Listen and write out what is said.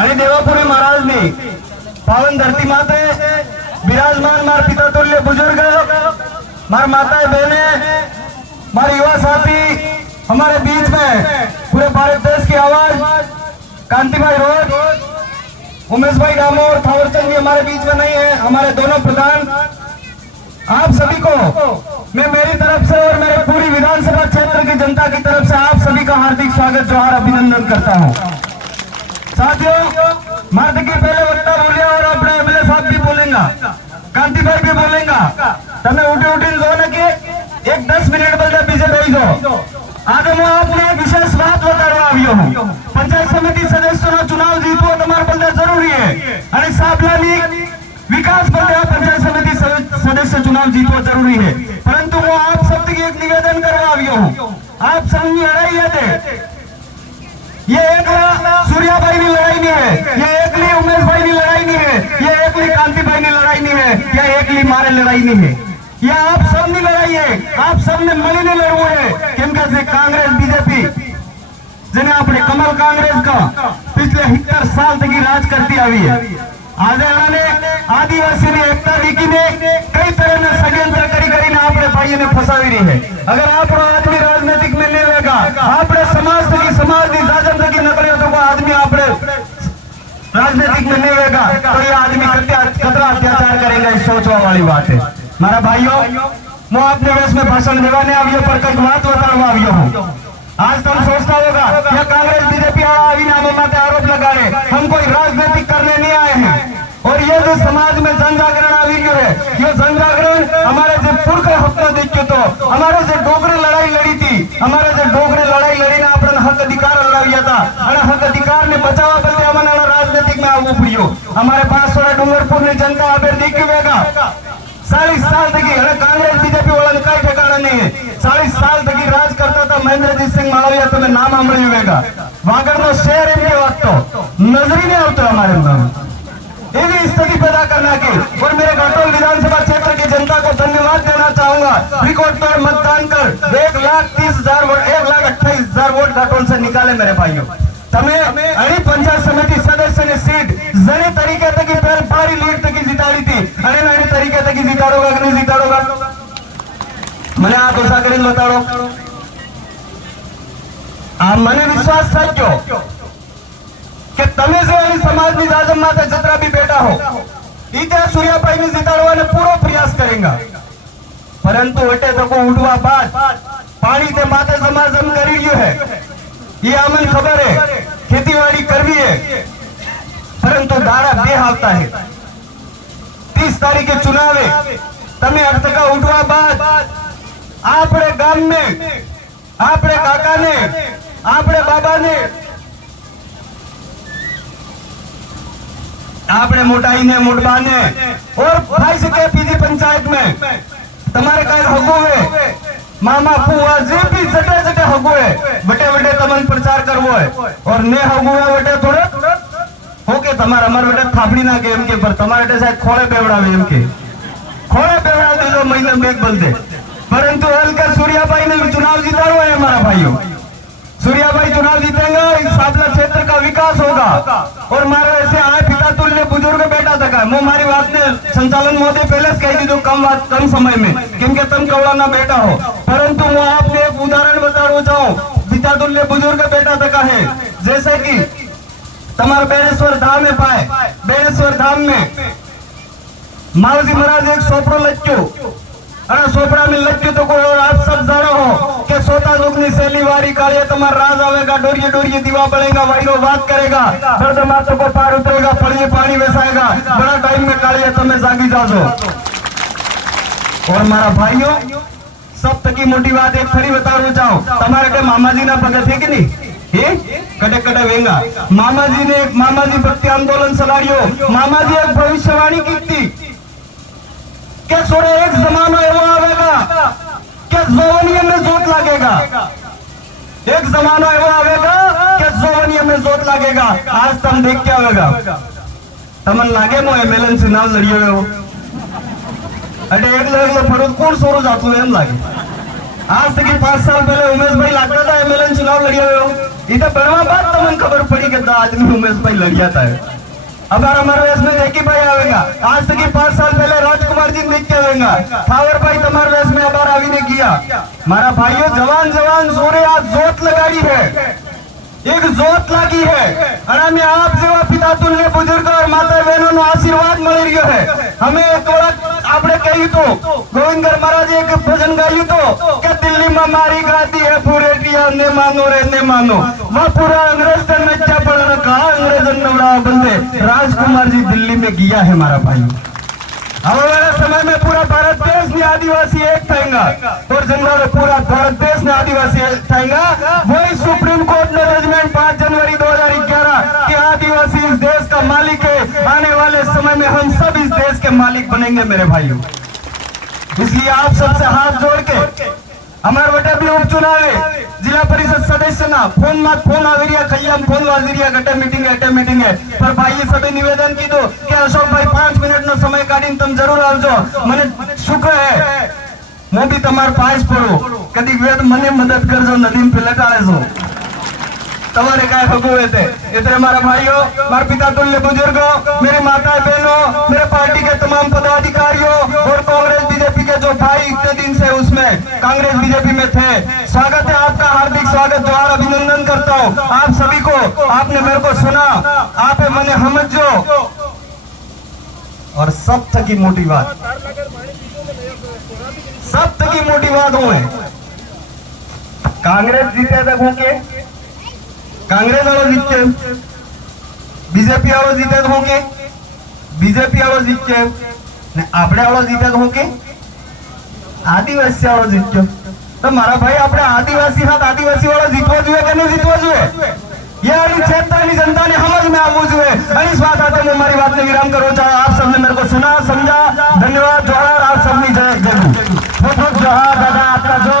आणि देवापुरी महाराज ने पावन धरती माते विराजमान मार पिता तुल्य बुजुर्ग मार माताएं बहने हमारे युवा साथी हमारे बीच में पूरे भारत देश की आवाज कांति भाई रोड उमेश भाई डामोर थावरचंद जी हमारे बीच में नहीं है, हमारे दोनों प्रधान। आप सभी को मैं मेरी तरफ से और मेरे पूरी विधानसभा क्षेत्र की जनता की तरफ से आप सभी का हार्दिक स्वागत जोहार अभिनंदन करता हूं। साथियों, मर्द के पहले वक्ता बोलिए और अपने एमएलए साहब भी बोलेगा, कांति भाई भी बोलेगा। तमे उठी उठी जो ने कि एक 10 मिनिट बदले पीछे बैठ जाओ। आज मैं आपने एक विशेष बात बतावा આવ્યો હું। पंचायत समिति सदस्यों चुनाव जीतવો તમારા બદલે જરૂરી है અને સાબલાની विकास बदले पंचायत समिति सदस्य चुनाव जीतવો जरूरी है, परंतु वो आप सबकी एक निवेदन करवा આવ્યો हूं। आप सबकी लड़ाई है, ये एक सूर्या भाई की लड़ाई नहीं है, ये एकली उमेश भाई की लड़ाई नहीं है, ये एकली कांति भाई की लड़ाई नहीं है, ये एकली मारे लड़ाई नहीं है, ये आप सबकी लड़ाई है। आप सबने મળીને લડવું है, કેમ કે જે कांग्रेस बीजेपी જેને આપણે કમલ कांग्रेस का पिछले 70 साल तक राज करती आई है। आज आदिवासी ने एकता लीकी ने कई तरह ने षड्यंत्र करी आपने भाई ने फसावी रही है। अगर आप आदमी राजनीतिक में नहीं रहेगा, आपने समाज की जाजम की नकलियों तो आदमी आपने राजनीतिक में नहीं रहेगा तो ये आदमी कतरा अत्याचार करेगा, इस सोचवा वाली बात है। मारा भाइयों, मैं आपने वेश में भाषण देवाने आवियो पर कई बात बतावा आवियो हूं। आज तुम सोचता होगा कि कांग्रेस बीजेपी आरोप लगा रहे, हम कोई राजनीतिक करने नहीं आए हैं। और ये जो समाज में जन जागरण आ गयो है, ये जन जागरण हमारे जो पुरख हक देखियो तो हमारे जो डोगरे लड़ाई लड़ी थी, हमारे जो डोगरे लड़ाई लड़ी ने अपन हक अधिकार लाविया था और हक अधिकार ने बचावा बदले हमारा राजनीतिक में आवू पड़ियो। हमारे 500 डूंगरपुर ने जनता आबे देखिएगा 40 साल तक कांग्रेस बीजेपी वाला कई ठिकाना नहीं है। 40 साल तक राज करता था महेंद्रजीत सिंह मालविया, तुम्हें नाम सांभळ्યું होगा। वागड़ नो शहर एम वक्त नजरी नहीं आता हमारे नाम एवी स्थिति पैदा करना की। और मेरे घाटोल विधानसभा क्षेत्र की जनता को धन्यवाद देना चाहूंगा। रिकॉर्ड तोड़ मतदान कर 1,30,000 वोट 1,28,000 वोट घाटोल से निकाले मेरे भाइयों। तमे अणी पंचायत समिति सदस्य ने सीट जने तरीके तक पहली लीड तक जिताड़ी थी, अणी तरीके तक जिताड़ोगा कि नहीं जिताड़ोगा? मैंने आप ऐसा कर बताड़ो। आप मैंने विश्वास साचो कि तमे से अणी समाज की जाजम माते जतरा भी बेटा हो इते सूर्याभाई ने जिताड़वा ने पूरा प्रयास करेगा, परंतु हटे तक उठवा बाद पानी ते माते समाजम करी लियो है। ये अमन खबर है, खेतीवाड़ी करवी है, परंतु दाड़ा बे आवता है। 30 तारीख के चुनाव है, तमे अटका उठवा बाद आपरे गाम में आपरे काका ने आपरे बाबा ने आपरे मोटाई ने मोटबा ने और भाई से के पीजी पंचायत में तुम्हारे का हको है, मामा फुआ जे भी जटे जटे हगो है बटे बटे तमन प्रचार करवो है और ने हगो है बटे थोड़े होके तुम्हारा अमर बटे थापड़ी ना के एम के पर तुम्हारे बटे शायद खोड़े बेवड़ावे एम के खोड़े बेवड़ा दे जो महीने में एक बल दे, परंतु हल्का सूर्याभाई ने चुनाव जिताड़ो है हमारा भाइयों। सूर्याभाई चुनाव जीतेंगे, इस साबला क्षेत्र का विकास होगा। और मारे ऐसे आए पिता तुल्य बुजुर्ग बेटा तक है। मैं हमारी बात ने संचालन महोदय पहले से कही दीजिए कम समय में क्योंकि तुम कौड़ा ना बेटा हो, परंतु मैं आपको एक उदाहरण बताना चाहूँ। पिता तुल्य बुजुर्ग बेटा तक है, जैसे कि तुम्हारे बेणेश्वर धाम में पाए, बेणेश्वर धाम में मावजी महाराज एक सोपड़ो लच्चो अरे सोपड़ा में लग तो कोई और आप सब जानो हो कि सोता दुखनी सैली वारी कालिया तुम्हारा राज आवेगा, डोरिये डोरिये दीवा पड़ेगा, वाइरो बात करेगा, दर्द माथों को पार उतरेगा, पड़िए पानी वसाएगा, बड़ा टाइम में कालिया तुम्हें जागी जाजो। और मारा भाइयों सब तकी मोटी बात एक खरी बताना चाहूं, तुम्हारे के मामा जी ना भगत है कि नहीं? कटे कटे वेंगा मामा जी ने एक मामा जी भक्ति आंदोलन चलाड़ियो। मामा जी एक भविष्यवाणी की थी क्या सोरे एक जमाना एवं आवेगा क्या जवानिया में जोत लगेगा, एक जमाना एवं आवेगा क्या जवानिया में जोत लगेगा। आज तुम देख क्या होगा, तमन लागे मो एमएलएन चुनाव लड़ियो हो अरे एक लग फड़ो कौन सोरो जातु एम लागे आज से 5 साल पहले उमेश भाई लगता था एमएलए चुनाव लड़िया हो इधर बनवा बात तुमने खबर पड़ी कि आदमी उमेश भाई लड़िया था। अब हमारे वेश में देखी भाई आवेगा। आज से 5 साल पहले राजकुमार जी देख के आवेगा। फावर भाई तुम्हारे वेश में अब आवी ने किया। मारा भाइयों जवान जवान जोरे आज जोत लगाई है, एक जोत लगी है और हमें आप सेवा पिता तुल्य बुजुर्ग और माता बहनों नो आशीर्वाद मिल रही है। हमें एक आपने कही तो गोविंदर महाराज एक भजन गाई तो क्या दिल्ली में मारी गाती है पूरे टिया ने मानो रे ने मानो वह पूरा अंग्रेज से नच्चा पड़ना कहा अंग्रेजन नवड़ा बंदे राजकुमार जी दिल्ली में गया है हमारा भाई। अब वाले समय में पूरा भारत देश ने आदिवासी एक थाएगा और जंगल पूरा भारत देश ने आदिवासी एक थाएगा। वही सुप्रीम कोर्ट ने जजमेंट 5 जनवरी 2011 कि आदिवासी इस देश का मालिक है। आने वाले समय में हम सब इस देश के मालिक बनेंगे मेरे भाइयों। इसलिए आप सबसे हाथ जोड़ के हमारे बेटा भी उपचुनाव है जिला परिषद सदस्य ना फोन मत फोन आवेरिया खैयाम फोन वाजरिया गटे मीटिंग है पर भाई सभी निवेदन की दो कि अशोक भाई 5 मिनट नो समय काढ़ीने तुम जरूर आवजो। मने शुक्र है मैं भी तमार पास पड़ो कदी वेद मने मदद करजो नदी में लटाड़े जो तमारे काय भगवे थे। इतने हमारा भाइयों हमारे पिता तुल्य बुजुर्गों मेरी माताएं बहनों मेरे पार्टी के तमाम पदाधिकारियों और कांग्रेस बीजेपी के जो भाई इतने दिन से उसमें कांग्रेस बीजेपी में थे, स्वागत है आपका, हार्दिक स्वागत जोहार अभिनंदन करता हूँ आप सभी को। आपने मेरे को सुना, आप मने हमज जो और सब थकी मोटी बात हुए कांग्रेस जीते तक होके कांग्रेस वालों जीतते, बीजेपी वालों जीते होके बीजेपी वालों जीतते ने आपड़े वालों जीते होके आदिवासी वालों जीतते। तो मारा भाई अपने आदिवासी हाथ आदिवासी वालों जीतवा जुए कि नहीं जीतवा जुए ये क्षेत्र जनता ने समझ में आवू जुए। इस बात आते मैं हमारी बात में विराम करो चाहे आप सबने मेरे को सुना समझा। धन्यवाद जोहार आप सबनी जय जय बहुत बहुत जोहार दादा आपका जो